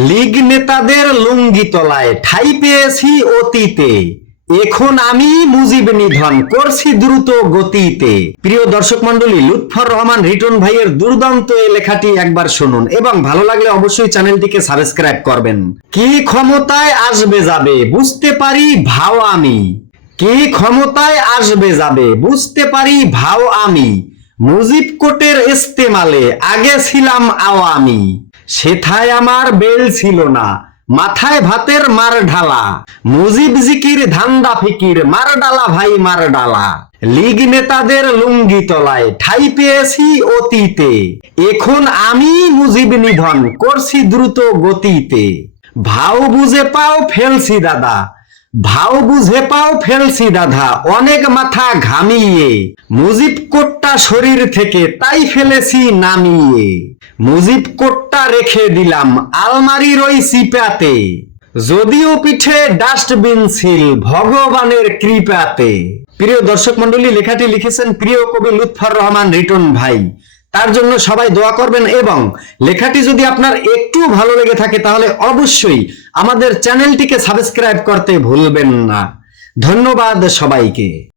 লীগ নেতাদের লুঙ্গি তলায় ঠাঁই পেয়েছি অতীতে, এখন আমি মুজিব নিধন করছি দ্রুত গতিতে। প্রিয় দর্শক মন্ডলী, লুৎফর রহমান রিটন ভাইয়ের দুর্দান্ত এই লেখাটি একবার শুনুন এবং ভালো লাগলে অবশ্যই চ্যানেলটিকে সাবস্ক্রাইব করবেন। কি ক্ষমতায় আসবে যাবে বুঝতে পারি ভাও আমি, কি ক্ষমতায় আসবে যাবে বুঝতে পারি ভাও আমি, মুজিব কোটের ইস্তেমালে আগে ছিলাম আওয়ামী, সেথায় আমার বেল ছিল না মাথায় ভাতের মার ঢালা, মুজিব জিকির ধান্দা ফিকির মার ডালা ভাই মার ডালা, লীগ নেতাদের লুঙ্গি তলায় ঠাঁই পেয়েছি অতীতে, এখন আমি মুজিব নিধন করছি দ্রুত গতিতে, ভাও বুঝে পাও ফেলছি দাদা, ভাও বুঝে পাও ফেলছি দাদা অনেক মাথা ঘামিয়ে, মুজিব কোটটা শরীর থেকে তাই ফেলেছি নামিয়ে, মুজিব কোটটা রেখে দিলাম আলমারির ওই চিপাতে, যদিও পিঠে ডাস্টবিন ছিল ভগবানের কৃপাতে। প্রিয় দর্শক মন্ডলী, লেখাটি লিখেছেন প্রিয় কবি লুৎফর রহমান রিটন ভাই। তার জন্য সবাই দোয়া করবেন এবং লেখাটি যদি আপনার একটু ভালো লেগে থাকে তাহলে অবশ্যই আমাদের চ্যানেলটিকে সাবস্ক্রাইব করতে ভুলবেন না। ধন্যবাদ সবাইকে।